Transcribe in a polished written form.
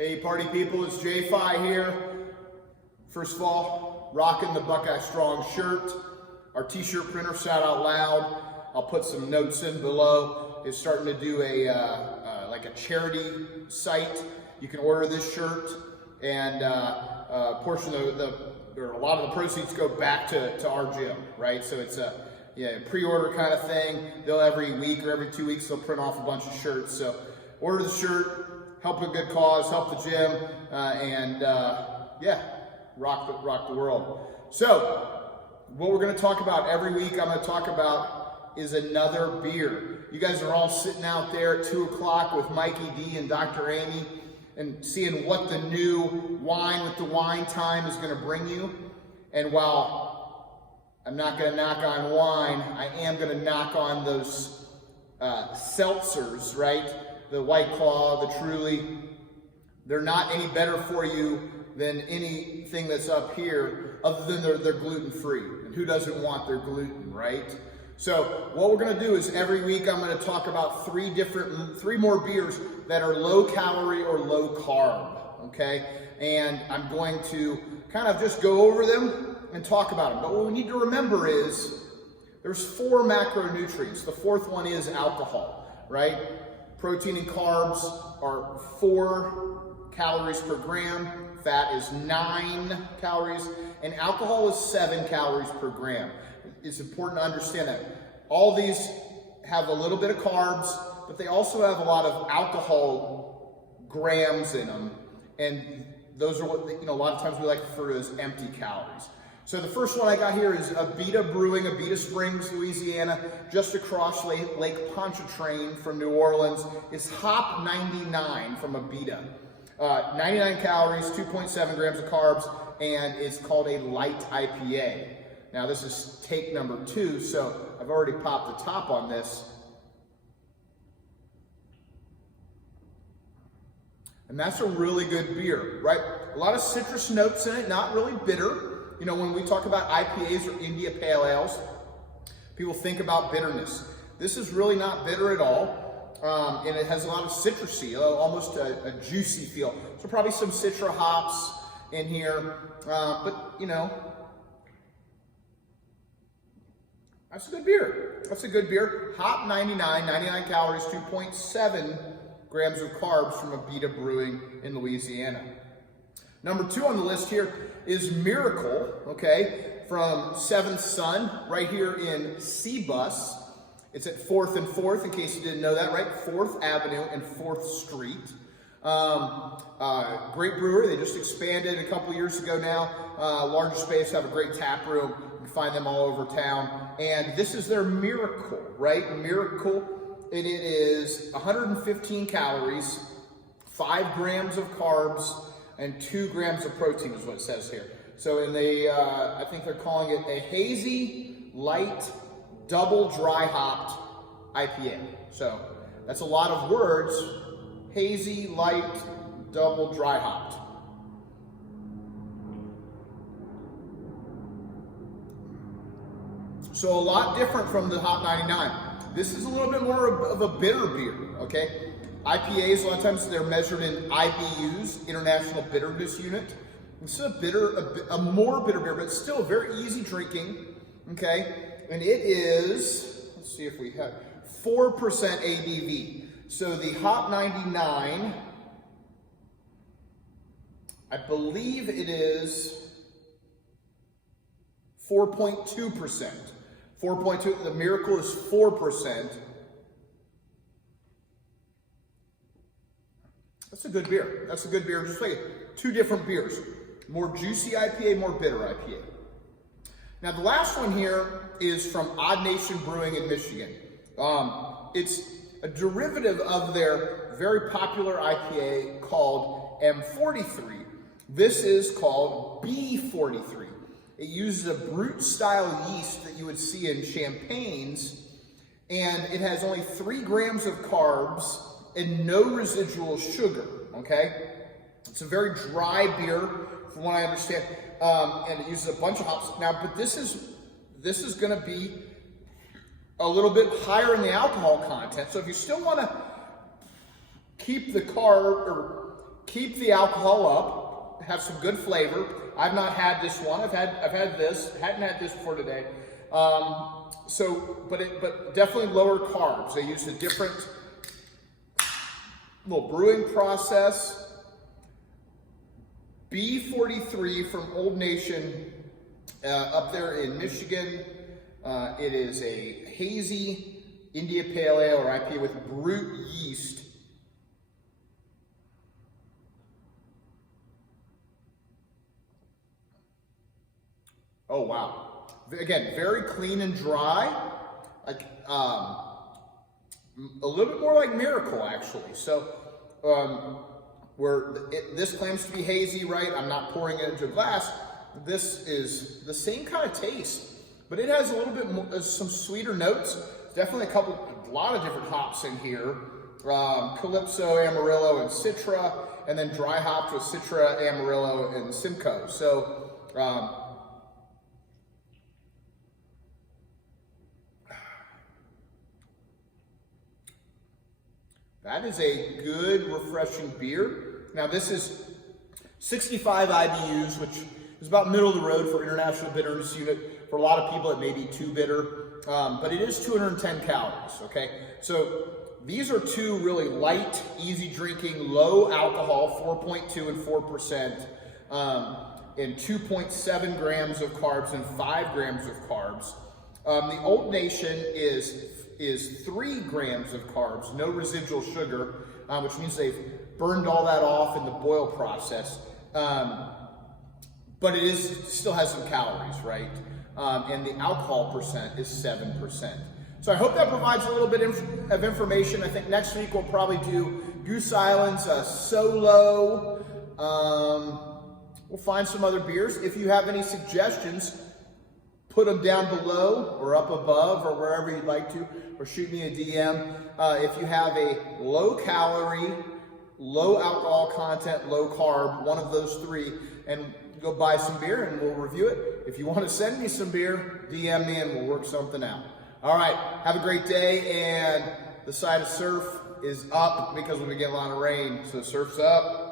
Hey party people, it's J-Fi here. First of all, rocking the Buckeye Strong shirt. Our t-shirt printer, shout out loud. I'll put some notes in below. It's starting to do like a charity site. You can order this shirt, and a portion of or a lot of the proceeds go back to our gym, right? So it's a pre-order kind of thing. They'll every week or every 2 weeks they'll print off a bunch of shirts. So order the shirt. Help a good cause, help the gym, and rock the world. So, what we're going to talk about every week, I'm going to talk about is another beer. You guys are all sitting out there at 2 o'clock with Mikey D and Dr. Amy and seeing what the new wine with the wine time is going to bring you. And while I'm not going to knock on wine, I am going to knock on those seltzers, right? The White Claw, the Truly. They're not any better for you than anything that's up here, other than they're gluten-free. And who doesn't want their gluten, right? So what we're going to do is every week I'm going to talk about three more beers that are low calorie or low carb, okay? And I'm going to kind of just go over them and talk about them. But what we need to remember is there's 4 macronutrients. The 4th one is alcohol, right? Protein and carbs are 4 calories per gram, fat is 9 calories, and alcohol is 7 calories per gram. It's important to understand that. All these have a little bit of carbs, but they also have a lot of alcohol grams in them, and those are what, a lot of times we like to refer to as empty calories. So the first one I got here is Abita Brewing, Abita Springs, Louisiana, just across Lake Pontchartrain from New Orleans. It's Hop 99 from Abita. 99 calories, 2.7 grams of carbs, and it's called a light IPA. Now this is take number 2, so I've already popped the top on this. And that's a really good beer, right? A lot of citrus notes in it, not really bitter. When we talk about IPAs or India Pale Ales, people think about bitterness. This is really not bitter at all, and it has a lot of citrusy, almost a juicy feel. So probably some Citra hops in here, but that's a good beer. That's a good beer. Hop 99, 99 calories, 2.7 grams of carbs from Abita Brewing in Louisiana. Number 2 on the list here is Miracle, okay, from 7th Son, right here in Cbus. It's at 4th and 4th, in case you didn't know that, right? 4th Avenue and 4th Street. Great brewery. They just expanded a couple years ago now. Larger space, have a great tap room. You can find them all over town. And this is their Miracle, right? Miracle, and it is 115 calories, 5 grams of carbs, and 2 grams of protein is what it says here. So I think they're calling it a hazy, light, double dry hopped IPA. So that's a lot of words. Hazy, light, double dry hopped. So a lot different from the Hop 99. This is a little bit more of a bitter beer, okay? IPAs, a lot of times they're measured in IBUs, International Bitterness Unit. This is a more bitter beer, but still very easy drinking, okay? And it is, let's see if we have, 4% ABV. So the Hop 99, I believe it is 4.2%. 4.2, the Miracle is 4%. That's a good beer. That's a good beer. Just like 2 different beers. More juicy IPA, more bitter IPA. Now the last one here is from Odd Nation Brewing in Michigan. It's a derivative of their very popular IPA called M43. This is called B43. It uses a brute style yeast that you would see in champagnes, and it has only 3 grams of carbs and no residual sugar, okay? It's a very dry beer, from what I understand, and it uses a bunch of hops. Now, but this is going to be a little bit higher in the alcohol content. So if you still want to keep the carb or keep the alcohol up, have some good flavor. I've not had this one. I've had this. Hadn't had this before today. But definitely lower carbs. They used a different little brewing process. B43 from Old Nation up there in Michigan. It is a hazy India Pale Ale or IPA with brute yeast. Oh wow! Again, very clean and dry, like a little bit more like Miracle actually. So, this claims to be hazy, right? I'm not pouring it into a glass. This is the same kind of taste, but it has a little bit more, some sweeter notes. Definitely a lot of different hops in here. Calypso, Amarillo, and Citra, and then dry hopped with Citra, Amarillo, and Simcoe. So. That is a good, refreshing beer. Now this is 65 IBUs, which is about middle of the road for international bitterness unit. For a lot of people, it may be too bitter, but it is 210 calories, okay? So these are two really light, easy drinking, low alcohol, 4.2 and 4%, and 2.7 grams of carbs and 5 grams of carbs. The Old Nation is 3 grams of carbs, no residual sugar, which means they've burned all that off in the boil process. But it still has some calories, right? And the alcohol percent is 7%. So I hope that provides a little bit of information. I think next week we'll probably do Goose Island's Solo. We'll find some other beers. If you have any suggestions, put them down below or up above or wherever you'd like to, or shoot me a DM. If you have a low calorie, low alcohol content, low carb, one of those 3, and go buy some beer and we'll review it. If you want to send me some beer, DM me and we'll work something out. All right, have a great day, and the side of surf is up because we've been getting a lot of rain, so surf's up.